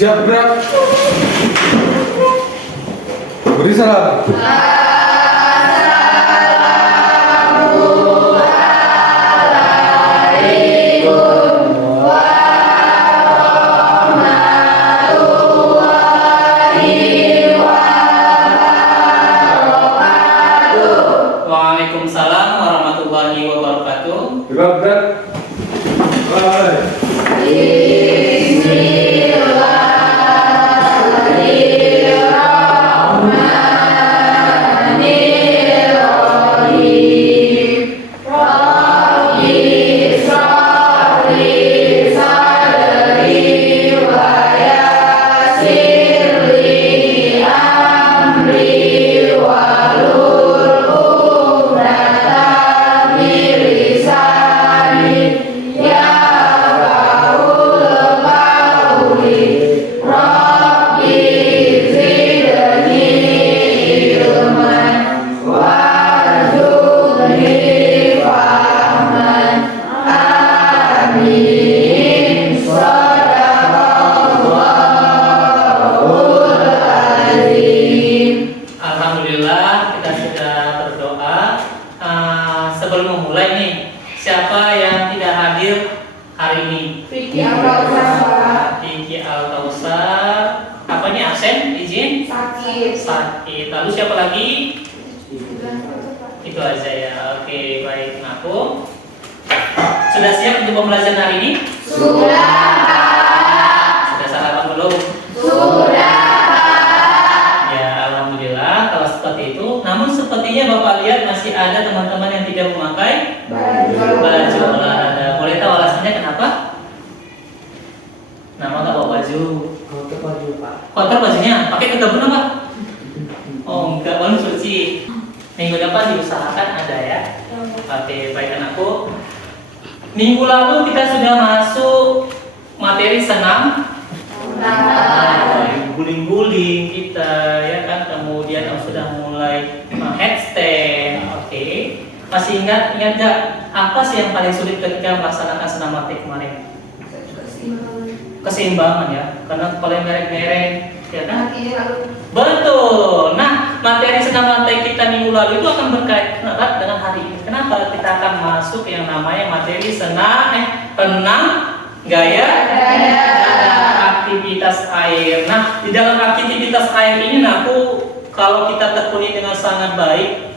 Siap gerak. Beri salam. Waalaikumsalam warahmatullahi wabarakatuh. Gerak gerak. Hai. Alhamdulillah kita sudah berdoa. Sebelum memulai nih, siapa yang tidak hadir hari ini? Vicky Al-Kausar. Vicky Al-Kausar. Apanya absen? Izin? Sakit. Lalu siapa lagi? Itu aja ya. Oke, baik. Aku sudah siap untuk pembelajaran hari ini? Sudah sarapan belum? Ya, alhamdulillah kalau seperti itu. Namun sepertinya Bapak lihat masih ada teman-teman yang tidak memakai baju olahraga. Boleh tahu alasannya kenapa? Nama nggak bawa baju? Kotor bajunya? Pakai kegabung apa? Oh enggak, belum suci. Minggu depan diusahakan ada ya. Oke, baik anakku. Minggu lalu kita sudah masuk materi senam. Guling-guling kita ya kan, kemudian sudah mulai headstand. Oke. Masih ingat gak apa sih yang paling sulit ketika melaksanakan senam latih kemarin? Keseimbangan ya, karena paling mereng-mereng ya kan? Betul. Nah, materi senam lantai kita minggu lalu itu akan berkaitan erat dengan hari ini. Kenapa? Kita akan masuk yang namanya materi renang gaya aktivitas air. Nah, di dalam aktivitas air ini, kalau kita tekuni dengan sangat baik,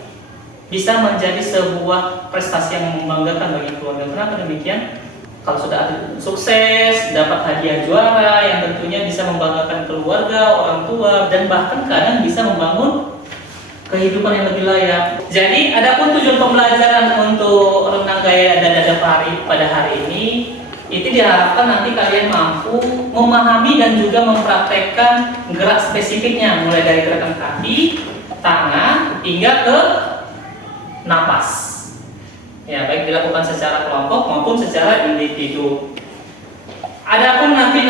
bisa menjadi sebuah prestasi yang membanggakan bagi keluarga. Kenapa demikian? Kalau sudah sukses, dapat hadiah juara yang tentunya bisa membanggakan keluarga, orang tua, dan bahkan kadang bisa membangun kehidupan yang lebih layak. Jadi, adapun tujuan pembelajaran untuk renang gaya dada pada hari ini, itu diharapkan nanti kalian mampu memahami dan juga mempraktekkan gerak spesifiknya, mulai dari gerakan kaki, tangan, hingga ke napas. Ya, baik dilakukan secara kelompok maupun secara individu. Adapun nanti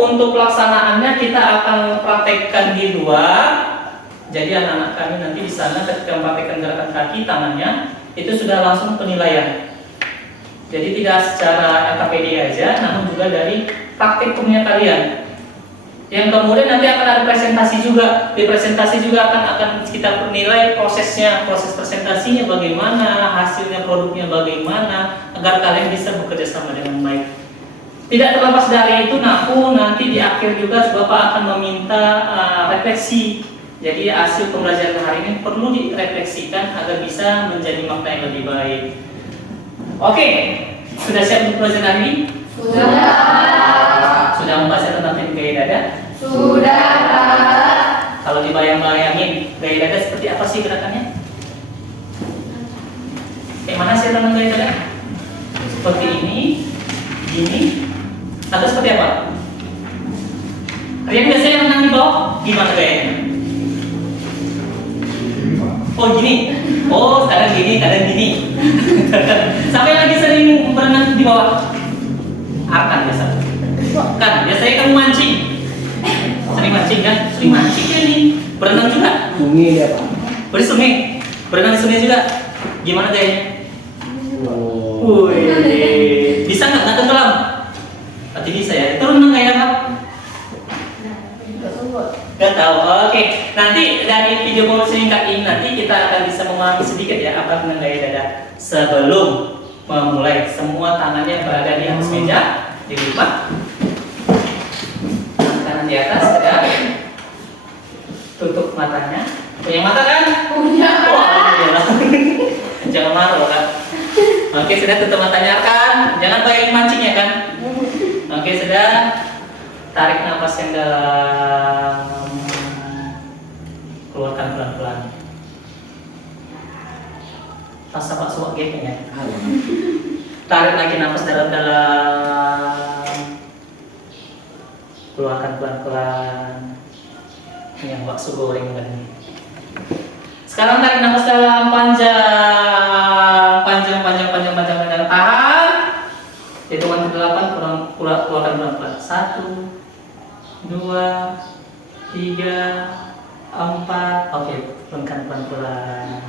untuk pelaksanaannya kita akan praktekkan di luar. Jadi anak-anak kami nanti di sana ketika mempraktekkan gerakan kaki, tangannya itu sudah langsung penilaian. Jadi tidak secara LKPD aja, namun juga dari praktik punya kalian. Yang kemudian nanti akan ada presentasi juga. Di presentasi juga akan kita menilai prosesnya, proses presentasinya bagaimana, hasilnya, produknya bagaimana, agar kalian bisa bekerja sama dengan baik. Tidak terlepas dari itu, nanti di akhir juga Bapak akan meminta refleksi. Jadi hasil pembelajaran hari ini perlu direfleksikan agar bisa menjadi makna yang lebih baik. Oke, sudah siap untuk pelajaran hari ini? Sudah membaca tentang teknik gaya dada? Kalau dibayang-bayangin, gaya dada seperti apa sih gerakannya? Kayak mana sih renang gaya dada? Seperti ini, gini, atau seperti apa? Kalian biasanya renang di bawah, gimana gayanya? Oh gini, oh kadang gini, kadang gini. Sampai lagi sering berenang di bawah. Akan biasa. Kan biasanya kamu mancing. Sering mancing kan? Sering mancing kan nih. Berenang juga. Sungai dia Pak. Di sungai. Berenang di sungai juga. Gimana gayanya? Wih. Bisa nggak tenggelam? Berarti bisa ya. Itu renang kayak apa? video singkat ini nanti kita akan bisa memahami sedikit ya apa tentang gaya dada sebelum memulai. Semua tangannya berada di atas meja, dilipat, kanan di atas, tegak, tutup matanya. Punya mata kan? Punya. Wah, alhamdulillah. Jangan marah kan? Oke, sudah tutup matanya kan? Jangan bayangin mancing ya kan? Oke, sudah. Tarik nafas yang dalam, keluarkan pelan-pelan. Rasa Pak Suwak gitu ya. Tarik lagi nafas dalam-dalam, keluarkan pelan-pelan. Yang bakso goreng tadi. Sekarang tarik nafas dalam panjang. Tahan. Hitungan ke-8 keluarkan pelan-pelan. 1, 2, 3, 4. Oke, turunkan pelan-pelan.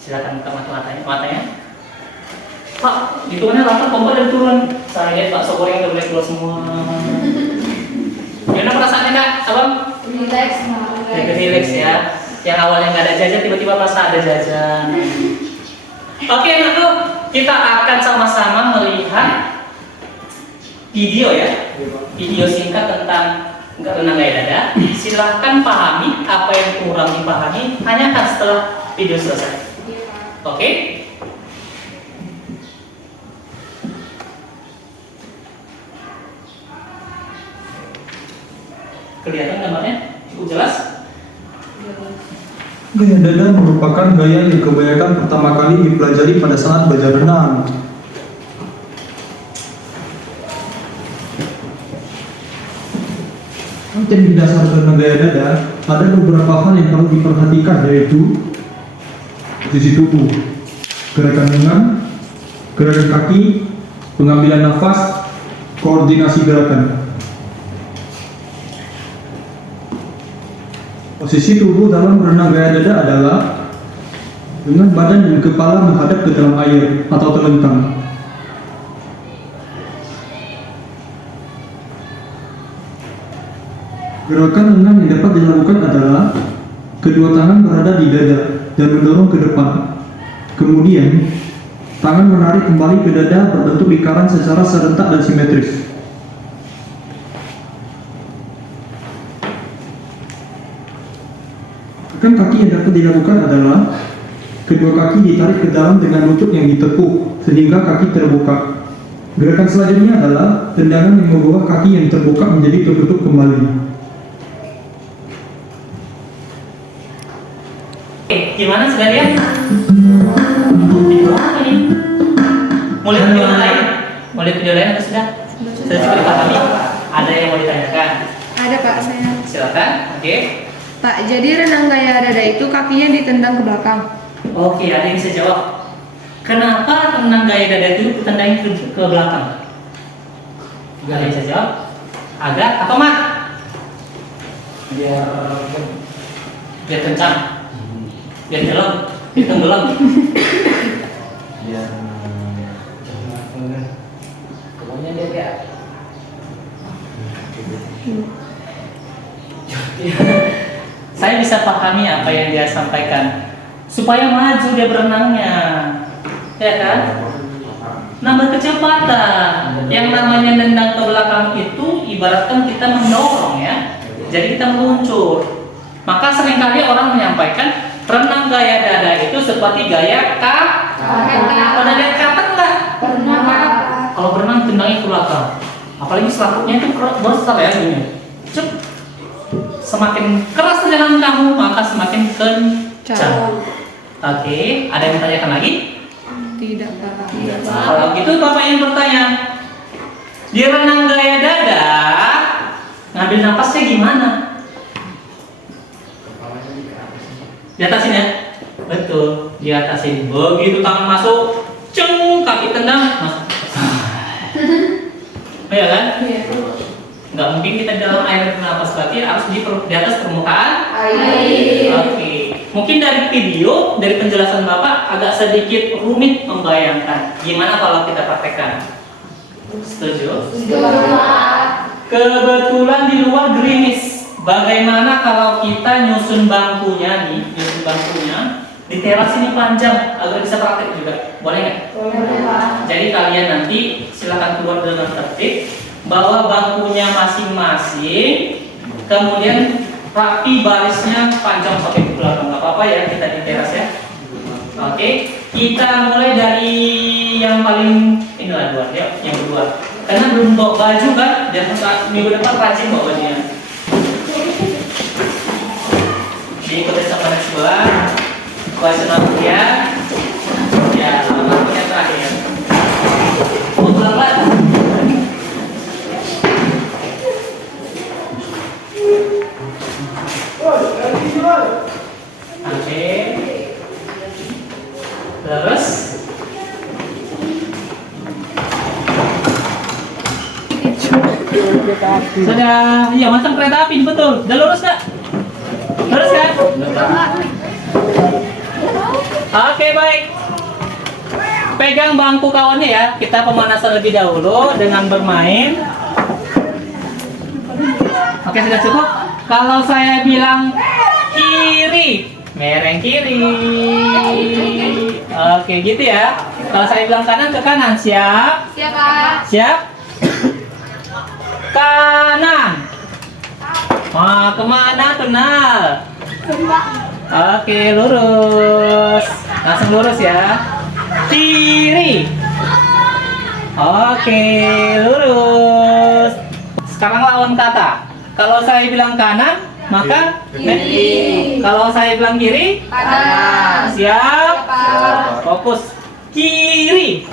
Silakan buka matanya. Pak, hitungannya 8, pompa dan turun. Saya lihat Pak Sogoreng udah mulai keluar semua. Gimana perasaannya Kak? Abang? Relax ya. Yang awalnya nggak ada jajan, tiba-tiba merasa ada jajan. Oke, Nato, kita akan sama-sama melihat video ya, video singkat tentang renang gaya dada. Silahkan pahami apa yang kurang dipahami, tanyakan setelah video selesai. Oke? Kelihatan gambarnya? Cukup jelas? Gaya dada merupakan gaya yang kebanyakan pertama kali dipelajari pada saat belajar renang. Konten di dasar renang gaya dada ada beberapa hal yang perlu diperhatikan, yaitu posisi tubuh, gerakan lengan, gerakan kaki, pengambilan nafas, koordinasi gerakan. Posisi tubuh dalam renang gaya dada adalah dengan badan dan kepala menghadap ke dalam air atau terlentang. Gerakan lengan yang dapat dilakukan adalah kedua tangan berada di dada dan mendorong ke depan. Kemudian, tangan menarik kembali ke dada berbentuk lingkaran secara serentak dan simetris. Gerakan kaki yang dapat dilakukan adalah kedua kaki ditarik ke dalam dengan lutut yang ditekuk sehingga kaki terbuka. Gerakan selanjutnya adalah tendangan yang membawa kaki yang terbuka menjadi tertutup kembali. Oke, gimana sudah lihat? Video apa nih? Mau lihat video lain? Mau lihat video lain atau sudah? Sudah cukup dipahami? Ada yang mau ditanyakan? Ada Pak, saya. Silakan. Oke. Pak, jadi renang gaya dada itu kakinya ditendang ke belakang. Oke, ada yang bisa jawab. Kenapa renang gaya dada itu ditendangin ke belakang? Ada yang bisa jawab? Ada? Apa Mat? Biar kencang. Biar tenggelam. Pokoknya dia kayak saya bisa pahami apa yang dia sampaikan supaya maju dia berenangnya, ya kan? Nambah kecepatan. Yang namanya nendang ke belakang itu ibaratkan kita mendorong ya, jadi kita meluncur. Maka seringkali orang menyampaikan renang gaya dada itu seperti gaya Pernah lihat kapan nggak? Pernah Pak. Kalau berenang tendangnya ke belakang, apalagi selaputnya itu besar ya ini. Cep. Semakin keras tendangan kamu, maka semakin kencang. Oke, ada yang bertanyakan lagi? Tidak Pak. Kalau gitu Bapak yang bertanya, di renang gaya dada ngambil napasnya gimana? Di atasin ya? Betul, di atasin. Begitu tangan masuk, ceng, kaki tendang, masuk. Iya kan? Iya. Nggak mungkin kita di dalam air bernapas, berarti harus di atas permukaan Air. Oke. Mungkin dari video, dari penjelasan Bapak agak sedikit rumit membayangkan. Gimana kalau kita praktekkan? Setuju? Setuju Pak. Kebetulan di luar gerimis. bagaimana kalau kita nyusun bangkunya nih, di teras ini panjang agar bisa praktek juga, boleh nggak? Jadi kalian nanti silakan keluar dengan tertib, bawa bangkunya masing-masing, kemudian rapi barisnya panjang sampai ke belakang, nggak apa-apa ya, kita di teras ya. Oke, kita mulai dari yang paling inilah dua, ya, yang kedua. Karena belum bawa baju kan, dan minggu depan rajin bawa bajunya. Diikuti sama yang sebelah, kualitas ya, ya, alamat yang terakhir. Pelan-pelan. Oke. Terus. Sudah, iya macam kereta api betul. Udah lurus nggak? Lurus kan? Oke baik. Pegang bangku kawannya ya. Kita pemanasan lebih dahulu dengan bermain. Oke sudah cukup. Kalau saya bilang kiri, mereng kiri. Oke gitu ya. Kalau saya bilang kanan ke kanan, siap? Siap, Kak. Siap? Kanan. Kemana tuh Nal? Oke, lurus. Langsung lurus ya. Kiri. Oke, lurus. Sekarang lawan kata. Kalau saya bilang kanan, maka Kiri. Kalau saya bilang kiri, Kanan. siap. Siap. Fokus. Kiri.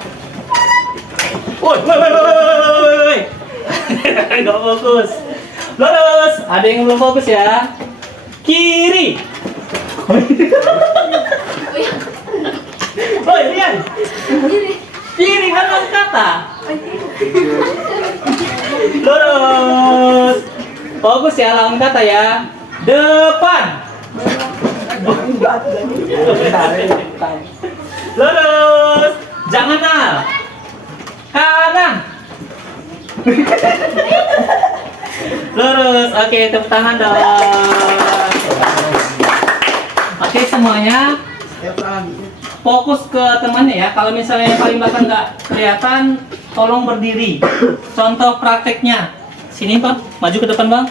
Woi, woi, woi, woi, woi, woi. Nggak fokus. Lurus. Ada yang belum fokus ya. Kiri. Woi, Rian. Kiri kanan kata. Lurus. Fokus ya lawan kata ya. Depan. Lurus. Jangan nal. Kanan. Lurus. Oke, tepuk tangan dong. Oke, semuanya fokus ke temannya ya. Kalau misalnya yang paling belakang nggak kelihatan, tolong berdiri. Contoh prakteknya. Sini bang, maju ke depan bang.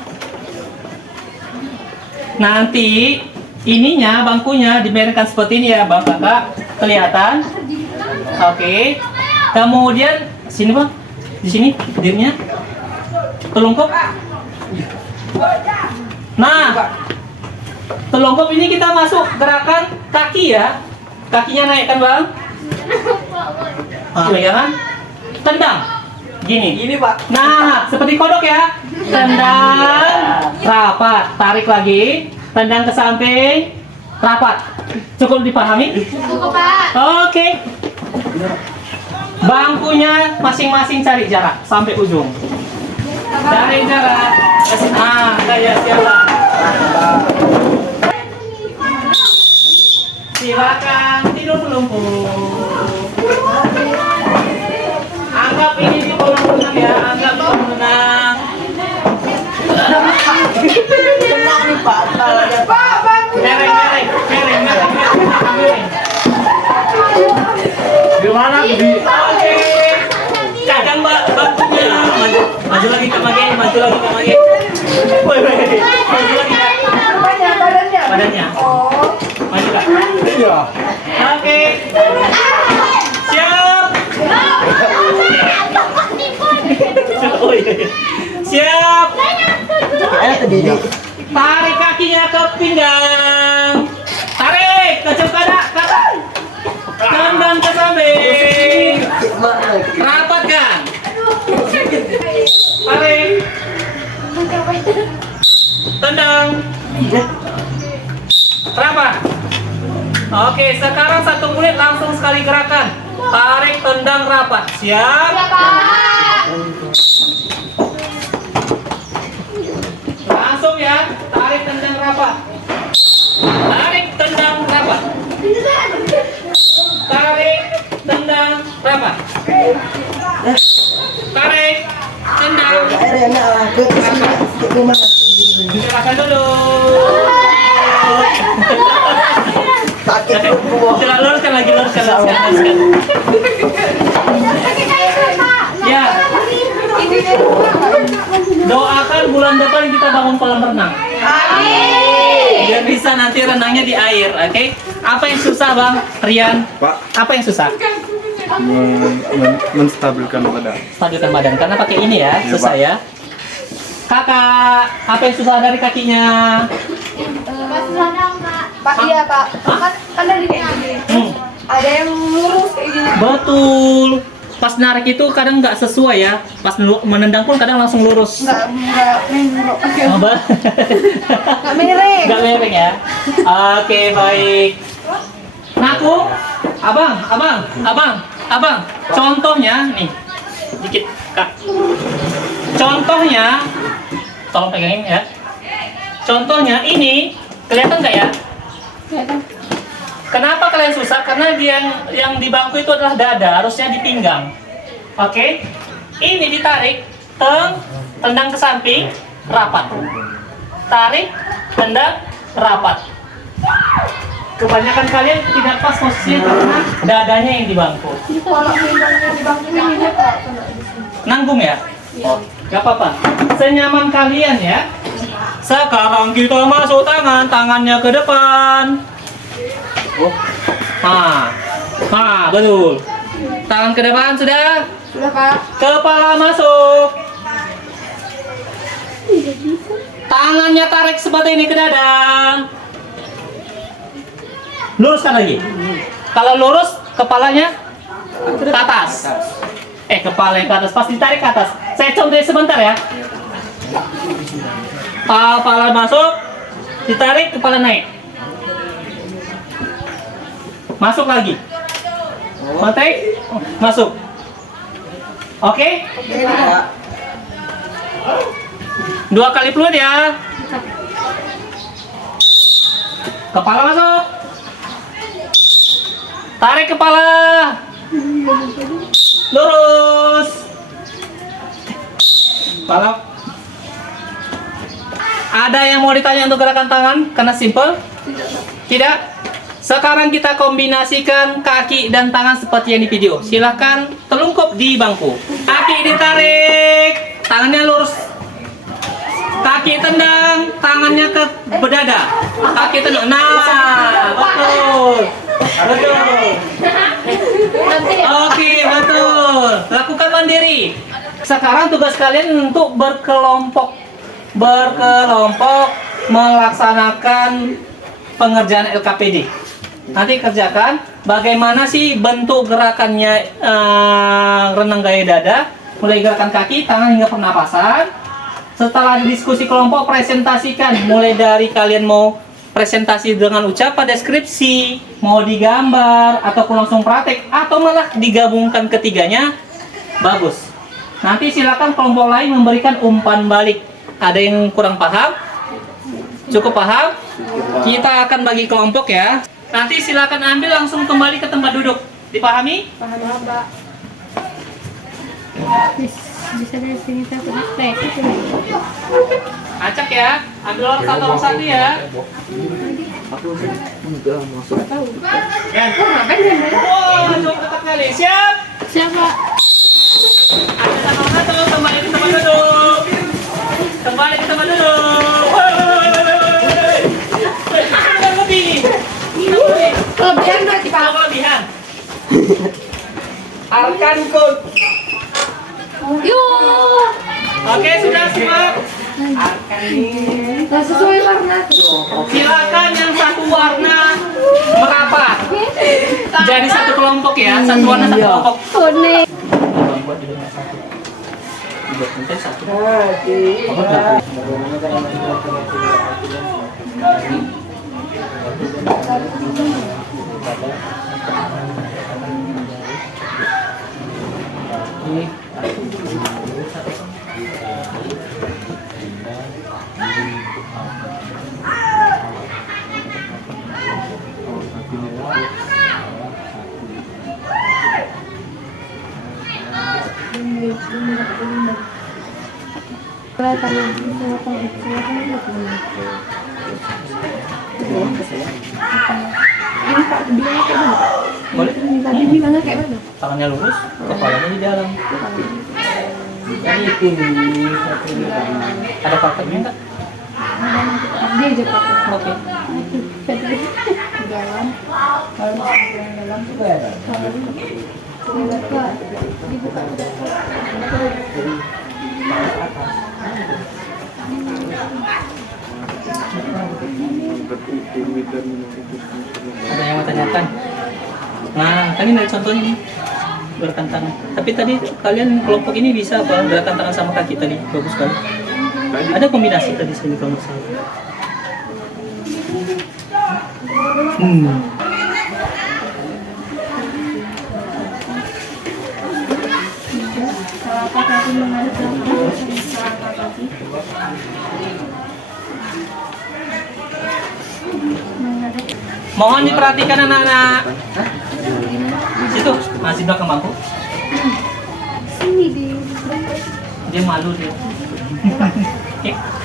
Nanti ininya bangkunya dimerahkan seperti ini ya bang kakak, kelihatan. Oke. Kemudian sini bang, di sini berdirinya. Telungkup. Nah, telungkup ini kita masuk gerakan kaki ya. Kakinya naikkan bang. Pegangan. Tendang. Gini pak. Nah, seperti kodok ya. Tendang, rapat, tarik lagi, tendang ke samping, rapat. Cukup dipahami? Cukup, Pak. Oke. Bangkunya masing-masing cari jarak sampai ujung. Cari jarak. Kayak siapa? Silakan tidur melumpuh. Anggap ini di kolam renang ya, anggap kolam renang. Tenang nih Pak, Mereng. Gimana di? Oke. Kadang bangkunya maju lagi ke mage. Maju lagi Kak. Badannya. Maju Kak. Iya. Oke. Siap. Oh iya. Siap. Tarik kakinya ke pinggang. Tarik ke kata. Tendang ke samping. Rapatkan. Tarik. Tendang. Rapat. Oke, sekarang 1 menit langsung sekali gerakan. Tarik, tendang, rapat. Siap? Langsung ya. Tarik, tendang, rapat. Tarik, tendang, rapat. Tarik, tendang, rapat. Tarik, tendang. Akhirnya lah, ke sini. Silakan Sakit perut. Coba luruskan lagi, luruskan. Ya, doakan bulan depan kita bangun kolam renang. Biar bisa nanti renangnya di air, oke? Apa yang susah, Bang? Rian? Pak. Apa yang susah? Menstabilkan badan. Stabilkan badan, karena pakai ini ya, Iya, susah Pak. ya. Kakak, apa yang susah dari kakinya? Pak, iya Pak. Kan dari ada yang lurus kayak gini. Betul. Pas narik itu kadang nggak sesuai ya. Pas menendang pun kadang langsung lurus. Nggak Apa? nggak miring. Nggak miring ya. Oke, baik. Nah, aku, abang. Contohnya nih, dikit kak. Contohnya, tolong pegangin ya. Contohnya ini, kelihatan nggak ya? Kenapa kalian susah? Karena yang di bangku itu adalah dada, harusnya di pinggang. Oke? Ini ditarik, tendang ke samping, rapat. Tarik, tendang, rapat. Kebanyakan kalian tidak pas posisinya karena dadanya yang di bangku. Kalau pinggangnya di bangku ini Pak. Nanggung ya? Gak apa-apa. Senyaman kalian ya. Sekarang kita masuk tangannya ke depan. Betul. Tangan ke depan sudah. Sudah Pak. Kepala masuk. Tangannya tarik seperti ini ke dada. Luruskan lagi. Kalau lurus, kepalanya ke atas. Kepala yang ke atas. Pas ditarik ke atas. Saya contohin sebentar ya. Kepala masuk, ditarik, kepala naik. Masuk lagi. Tarik, masuk. Oke? Dua kali fluid ya. Kepala masuk. Tarik kepala. Lurus. Kepala. Ada yang mau ditanya untuk gerakan tangan? Karena simple? Tidak? Sekarang kita kombinasikan kaki dan tangan seperti yang di video. Silahkan telungkup di bangku. Kaki ditarik, tangannya lurus. Kaki tendang, tangannya ke bedada. Kaki tendang. Nah, betul. Oke, betul. Lakukan mandiri. Sekarang tugas kalian untuk berkelompok melaksanakan pengerjaan LKPD. Nanti kerjakan bagaimana sih bentuk gerakannya renang gaya dada, mulai gerakan kaki, tangan hingga pernapasan. Setelah diskusi kelompok, presentasikan mulai dari kalian mau presentasi dengan ucapan deskripsi, mau digambar ataupun langsung praktek atau malah digabungkan ketiganya. Bagus. Nanti silakan kelompok lain memberikan umpan balik. Ada yang kurang paham? Cukup paham? Kita akan bagi kelompok ya. Nanti silakan ambil langsung kembali ke tempat duduk. Dipahami? Paham Pak. Bisa dari sini saya praktek. Acak ya. Ambil orang satu ya. Langsung dekat kali. Siap? Siapa? Ada satu kembali ke tempat duduk. Kembali ke tempat duduk. Lebih. Kelebihan berarti Pak. Kelebihan. Arkan kod. Yuk. Oke, sudah siap. Nggak sesuai warna. Silakan yang satu warna merapat. Jadi satu kelompok ya, satu warna satu kelompok. Kuning. Ini bilangnya kayak mana? Boleh? Tadi bilangnya kayak mana? Tangannya lurus, kepalanya di dalam. Ada prakteknya enggak? Dia aja pakai. Oke. Di dalam. Kalau masuk ke dalam. Dibuka. Dibuka. Ada yang mau tanyakan? Nah, kan ini contohnya nih. Gerakan tangan. Tapi tadi kalian kelompok ini bisa apa? Gerakan tangan sama kaki tadi. Bagus sekali. Ada kombinasi tadi sini kalau nggak salah. Mohon diperhatikan anak-anak. Situ, masih belakang bangku. Sini di. Dia malu dia.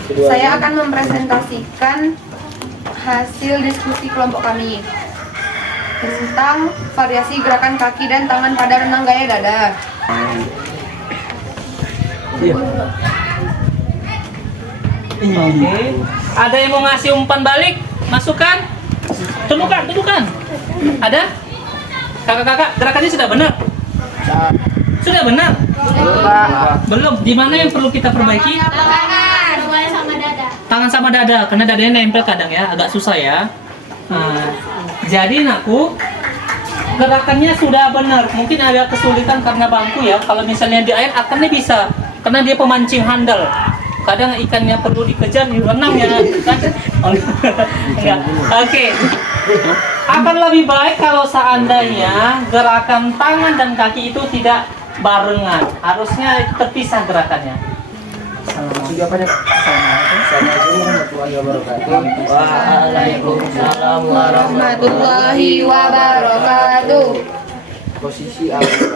Saya akan mempresentasikan hasil diskusi kelompok kami tentang variasi gerakan kaki dan tangan pada renang gaya dada. Oke. Ada yang mau ngasih umpan balik? Masukan? Tunjukkan. Ada? Kakak-kakak, gerakannya sudah benar? Sudah benar? Belum. Di mana yang perlu kita perbaiki? Tangan sama dada, karena dadanya nempel kadang ya, agak susah ya. Nah, jadi nakku, gerakannya sudah benar. Mungkin ada kesulitan karena bangku ya. Kalau misalnya di air akannya bisa, karena dia pemancing handal. Kadang ikannya perlu dikejar, direnang ya kan? Oh, enggak. Oke. Akan lebih baik kalau seandainya gerakan tangan dan kaki itu tidak barengan. Harusnya terpisah gerakannya. Waalaikumsalam Warahmatullahi wabarakatuh. Posisi awal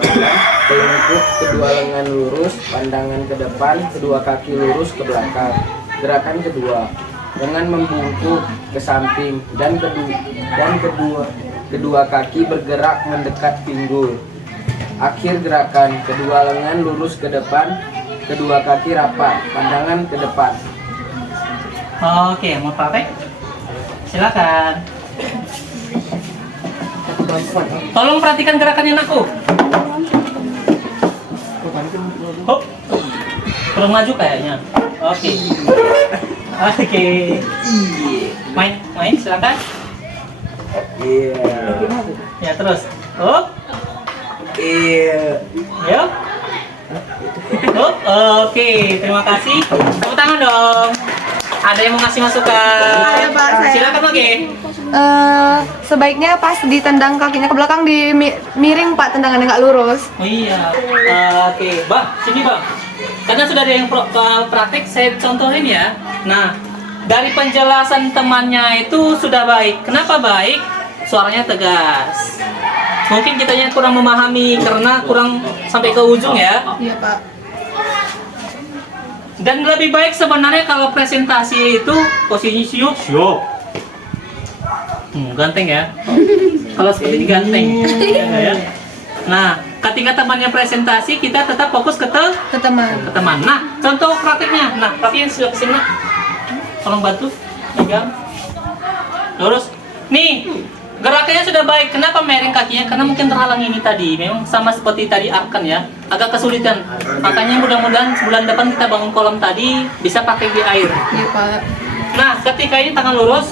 telungkup, kedua lengan lurus, pandangan ke depan, kedua kaki lurus ke belakang. Gerakan kedua, dengan membungkuk ke samping dan kedua kaki bergerak mendekat pinggul. Akhir gerakan, kedua lengan lurus ke depan, kedua kaki rapat, pandangan ke depan. Oke, mau praktek? Silakan. Tolong perhatikan gerakannya anakku. Hop. Kurang maju kayaknya. Oke. Oke. Main silakan. Iya. Ya terus. Hop. Iya. Yuk. Hop. Oke, terima kasih. Tepuk tangan dong. Ada yang mau ngasih masukan? Ada, Pak, saya. Silakan Oke. Sebaiknya pas ditendang kakinya ke belakang miring Pak, tendangannya nggak lurus. Oh iya. Oke, Bang, sini Bang. Karena sudah ada yang praktek, saya contohin ya. Nah, dari penjelasan temannya itu sudah baik. Kenapa baik? Suaranya tegas. Mungkin kitanya kurang memahami karena kurang sampai ke ujung ya. Iya Pak. Dan lebih baik sebenarnya kalau presentasi itu posisi siup. Ganteng ya. Kalau seperti ini ganteng. Ya. Nah, ketika temannya presentasi, kita tetap fokus ke teman. Nah, contoh praktiknya. Nah, praktiknya sudah kesini. Tolong bantu. Pegang. Lurus. Nih, gerakannya sudah baik. Kenapa miring kakinya? Karena mungkin terhalang ini tadi. Memang sama seperti tadi Arkan ya. Agak kesulitan. Makanya mudah-mudahan bulan depan kita bangun kolam tadi bisa pakai di air. Iya Pak. Nah, ketika ini tangan lurus,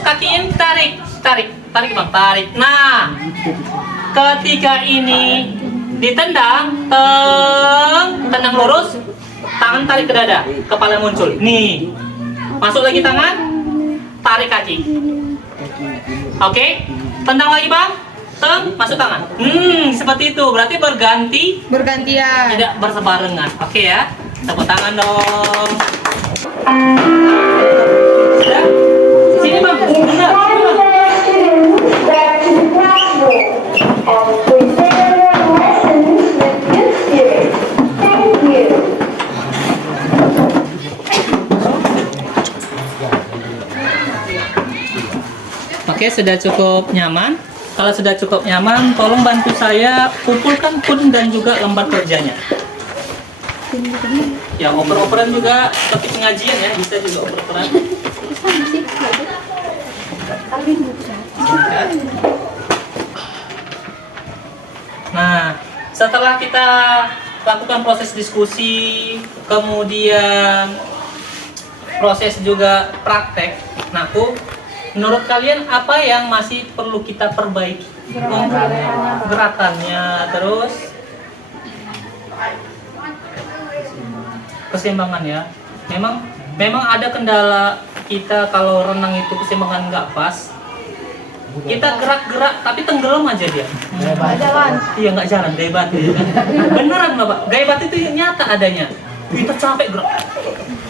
kaki ini tarik Bang, tarik. Nah, ketika ini ditendang, tendang lurus, tangan tarik ke dada, kepala muncul. Nih, masuk lagi tangan, tarik kaki. Oke, tendang lagi Bang, masuk tangan. Seperti itu. Berarti Bergantian. tidak bersebarengan. Oke ya, tepuk tangan dong. Sudah? Sini Bang, benar. Oke, sudah cukup nyaman. Kalau sudah cukup nyaman, tolong bantu saya kumpulkan kun dan juga lembar kerjanya. Ya, oper-operan juga seperti pengajian ya, bisa juga oper-operan. Nah, setelah kita lakukan proses diskusi, kemudian proses juga praktek, nah menurut kalian apa yang masih perlu kita perbaiki? Gerakannya, terus keseimbangan ya. Memang ada kendala kita kalau renang itu keseimbangan nggak pas. Kita gerak-gerak tapi tenggelam aja dia. Nggak jalan. Iya, nggak jalan, gaya batu ya kan? Beneran Bapak, gaya batu itu nyata adanya. Kita capek gerak,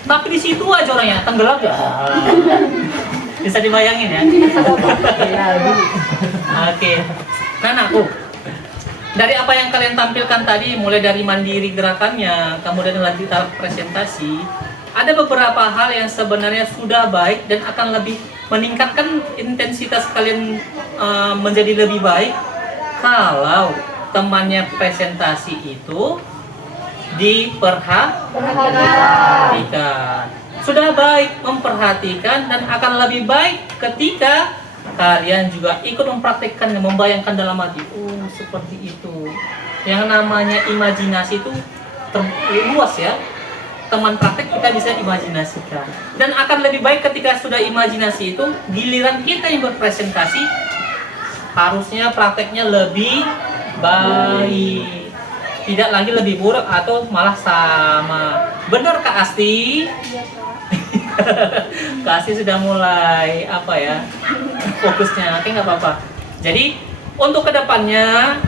tapi di situ aja orangnya tenggelam ya. Bisa dibayangin ya. Oke. Nah, dari apa yang kalian tampilkan tadi, mulai dari mandiri gerakannya, kemudian lanjut tahap presentasi, ada beberapa hal yang sebenarnya sudah baik dan akan lebih meningkatkan intensitas kalian menjadi lebih baik kalau temannya presentasi itu diperhatikan. Sudah baik memperhatikan dan akan lebih baik ketika kalian juga ikut mempraktikkan dan membayangkan dalam hati. Oh, seperti itu. Yang namanya imajinasi itu luas ya. Teman praktek kita bisa imajinasikan. Dan akan lebih baik ketika sudah imajinasi itu, giliran kita yang berpresentasi, harusnya prakteknya lebih baik. Tidak lagi lebih buruk atau malah sama. Benar Kak Asti? Kak Asti sudah mulai fokusnya. Oke, nggak apa-apa. Jadi untuk kedepannya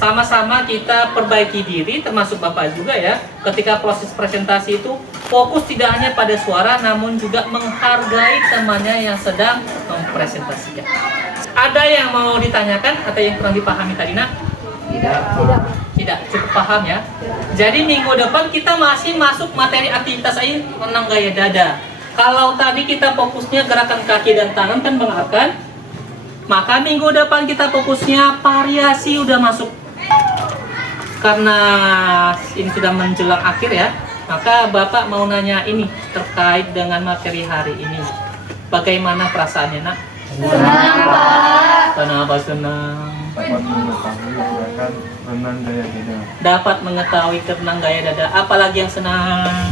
sama-sama kita perbaiki diri, termasuk Bapak juga ya. Ketika proses presentasi itu fokus tidak hanya pada suara, namun juga menghargai temannya yang sedang mempresentasikan. Ada yang mau ditanyakan atau yang kurang dipahami tadi nak? Tidak, cukup paham ya. Jadi minggu depan kita masih masuk materi aktivitas air renang gaya dada. Kalau tadi kita fokusnya gerakan kaki dan tangan kan mengarahkan, maka minggu depan kita fokusnya variasi udah masuk. Karena ini sudah menjelang akhir ya, maka Bapak mau nanya ini terkait dengan materi hari ini. Bagaimana perasaannya nak? Senang Pak. Kenapa senang? Dapat mengetahui gerakan renang gaya dada. Dapat mengetahui renang gaya dada. Apalagi yang senang?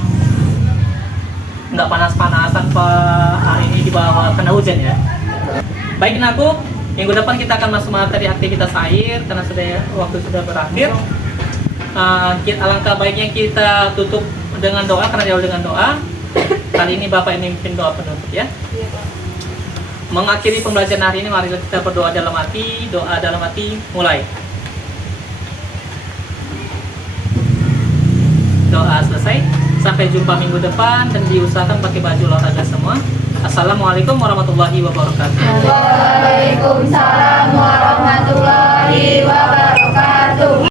Nggak panas-panasan Pak, hari ini di bawah kena hujan ya. Baik Naku, minggu depan kita akan masuk materi aktivitas air karena waktu sudah berakhir. Alangkah baiknya kita tutup dengan doa karena jauh dengan doa. Kali ini Bapak ini mimpin doa penutup ya. Mengakhiri pembelajaran hari ini, mari kita berdoa dalam hati. Doa dalam hati, mulai. Doa selesai. Sampai jumpa minggu depan dan diusahakan pakai baju olahraga semua. Assalamualaikum warahmatullahi wabarakatuh. Waalaikumsalam warahmatullahi wabarakatuh.